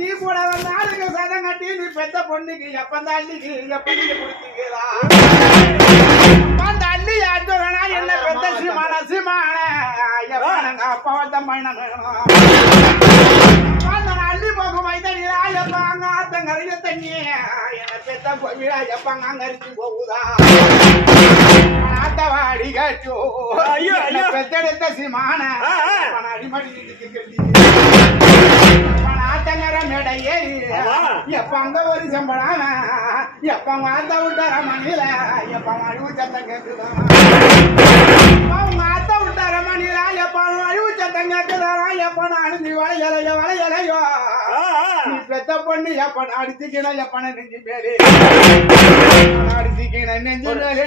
நீ கூட ஆளுங்க சதம் கட்டி நீ பெத்த பொண்ணுக்கு எப்ப தள்ளிக்கு எப்ப நீங்க கொடுத்தீங்களா? அந்த அள்ளி யாச்சுனா என்ன பெத்த சீமான சீமான? எப்ப நாங்க அப்பா வந்த அந்த அள்ளி போகும் மைதனியா எப்ப அங்க ஆத்தங்கரைய தண்ணி. என்ன பெத்த கோவிலா எப்ப அங்க அரிச்சு போகுதா? ஆத்தவாடி காச்சோ. பெத்தெடுத்த சீமான. அடிமடி ஆத்தங்கர மேடை ஏறி ஆமா. எப்ப அங்க ஒரு சம்பளம்? எப்ப வாத்த விட்டார மணில எப்ப அழிவு சத்தம் கேக்குதான் அவங்க அத்தை விட்டார மணில எப்ப அழிவு சத்தம் கேக்குதான் எப்ப அணிஞ்சு வளையலையோ வளையலையோ. நீ பெத்த பொண்ணு எப்ப அடிச்சுக்கணும் எப்ப நெஞ்சு மேலே? அடிச்சுக்கணும் நெஞ்சு மேலே.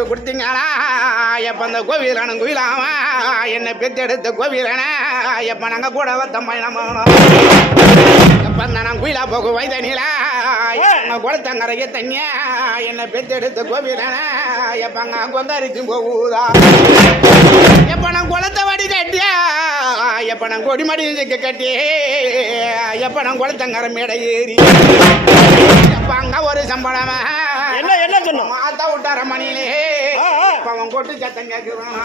கொடுத்தீங்களா எப்ப அந்த கோவிலான கோவிலாமா என்னை பெத்தெடுத்த கோவிலான? எப்ப நாங்க கூட வந்த பயணமா எப்ப அந்த நான் குயிலா போக வைதனிலா எங்க குளத்தங்கரைக்கு தண்ணியா என்னை பெத்தெடுத்த கோவிலான? எப்ப அங்க கொந்தரிச்சு போகுதா? எப்ப நான் குளத்தை வடி கட்டியா? எப்ப நான் கொடி கட்டி எப்ப நான் குளத்தங்கரை மேடை ஏறி? எப்ப அங்க ஒரு சம்பளமா? அவன் கொட்டு சத்தம் கேட்கிறான்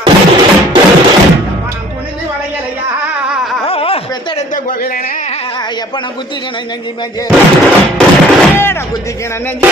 குனிஞ்சு வளையலையா. பெத்தெடுத்த கோவிலனே எப்ப நான் குத்திக்கணும் நெஞ்சு மேஞ்சு நான் குத்திக்கணும் நெஞ்சு.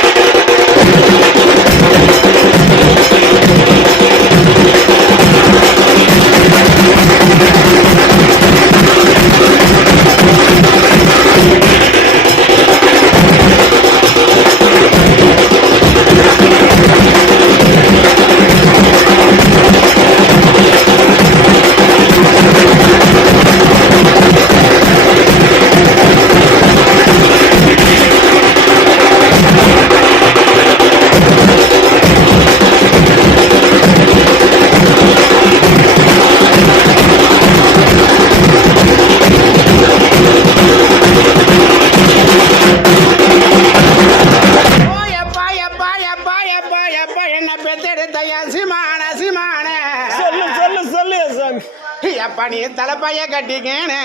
நீ தலைப்பைய கட்டிக்கேனே.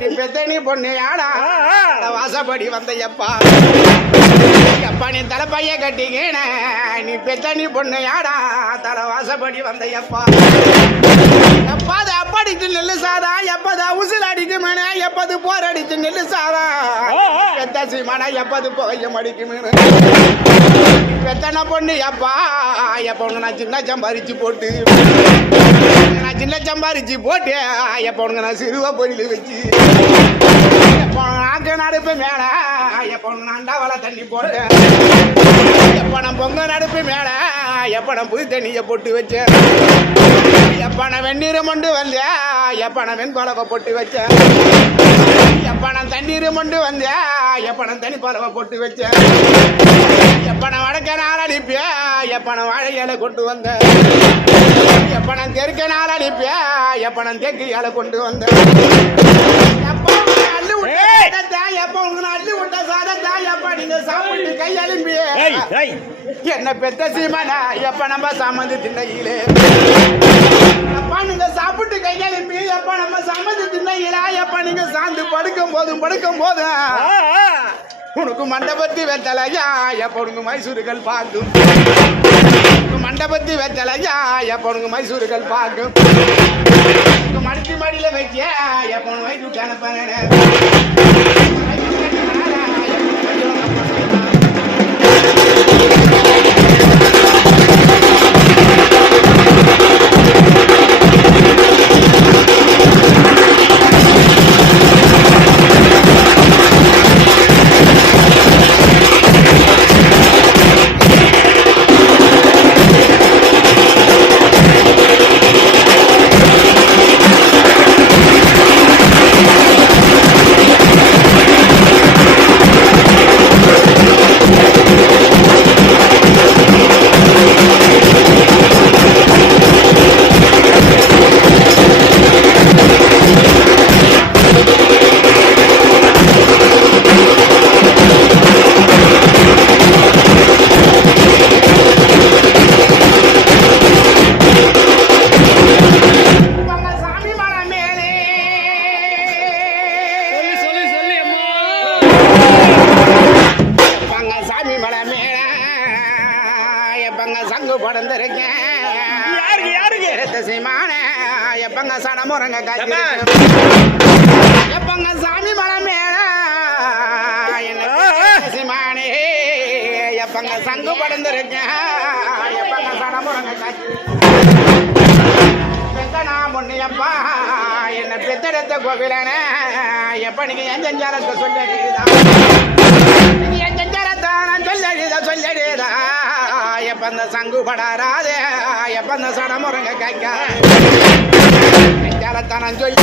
நீ பெத்த நீ பொண்ணு யாடா வாசப்படி வந்த எப்பா எப்பா நீ தலைப்பைய கட்டிக்கேனே. நீ பெத்த நீ பொண்ணு யாடா தலை வாசப்படி வந்த எப்பா எப்பாது அப்படிச்சு நெல்லு சாதா எப்பது உசில் அடிக்குமேனே எப்பது போர் அடிச்சு நெல்லு சாதா சீமானா எப்பது புகையம் அடிக்குமேனு பெத்தன பொண்ணு எப்பா? எப்ப நான் சின்ன சம்பாரிச்சு போட்டு? நான் சின்ன சம்பாரிச்சு போட்டு எப்ப நான் சிறுவ பொரியல் வச்சு? எப்போ நாக்கு நடுப்பு மேல? எப்போ வள தண்ணி போட்டேன் எப்போ நான் பொங்க நடுப்பு மேல? எப்போ நான் புது தண்ணியை போட்டு வச்சேன் எப்போ நான் வெந்நீர் மண்டு வந்தேன் எப்போ நான் வெண்பலவை போட்டு வச்சேன் எப்போ நான் தண்ணீர் மண்டு வந்தேன் எப்போ நான் தனி பலவை போட்டு வச்சேன் எப்ப நான் வடக்க நாள் அனுப்பியா எப்ப நான் வாழை இலை கொண்டு வந்தேன் எப்ப நான் தெற்க நாள் அனுப்பியா எப்ப நான் தெற்கு இலை கொண்டு வந்தேன் எப்ப உங்க அள்ளு விட்ட! சாதத்தை, எப்ப உங்க அள்ளு விட்ட சாதத்தை, எப்ப நீங்க சாப்பிட்டு கை அலும்பி ஏய் ஏய். என்ன பெத்த சீமானா? எப்ப நம்ம சாமந்து திண்ணையிலே? எப்ப நீங்க சாப்பிட்டு கை அலும்பி எப்ப நம்ம சாமந்து திண்ணையிலா? எப்ப நீங்க சாந்து படுக்கும் போதும் படுக்கும் போதும். உனக்கு உனக்கு மண்டபத்தி வெத்தலையா? எப்பொழுது மைசூருகள் பார்க்கும் உனக்கு மண்டபத்தி வெத்தலையா? எப்பொழுது மைசூருகள் பார்க்கும் உனக்கு மடிச்சு மடியில வைக்க எப்பொழுது மைசூர் அனுப்பாங்க சங்கு படந்திருக்கேன் யாருக்கு யாருக்கு? எடுத்த சீமான எப்பங்க சனமுறங்க காய்ச்சி எப்பங்க சாமி மலை மேல என்ன ஆ, ஆ. சீமானே எப்பங்க சங்கு படந்திருக்கேன் எப்பங்க சனமுறங்க காய்ச்சி பெத்தனா பொண்ணியப்பா என்ன பெத்தெடுத்த கோவிலனே எப்ப நீங்க என் செஞ்சாரத்தை சொல்லிடுதா எப்பந்த சங்கு படாராதே எப்ப அந்த சடமுறங்க கைக்க செஞ்சாரத்தை சொல்லி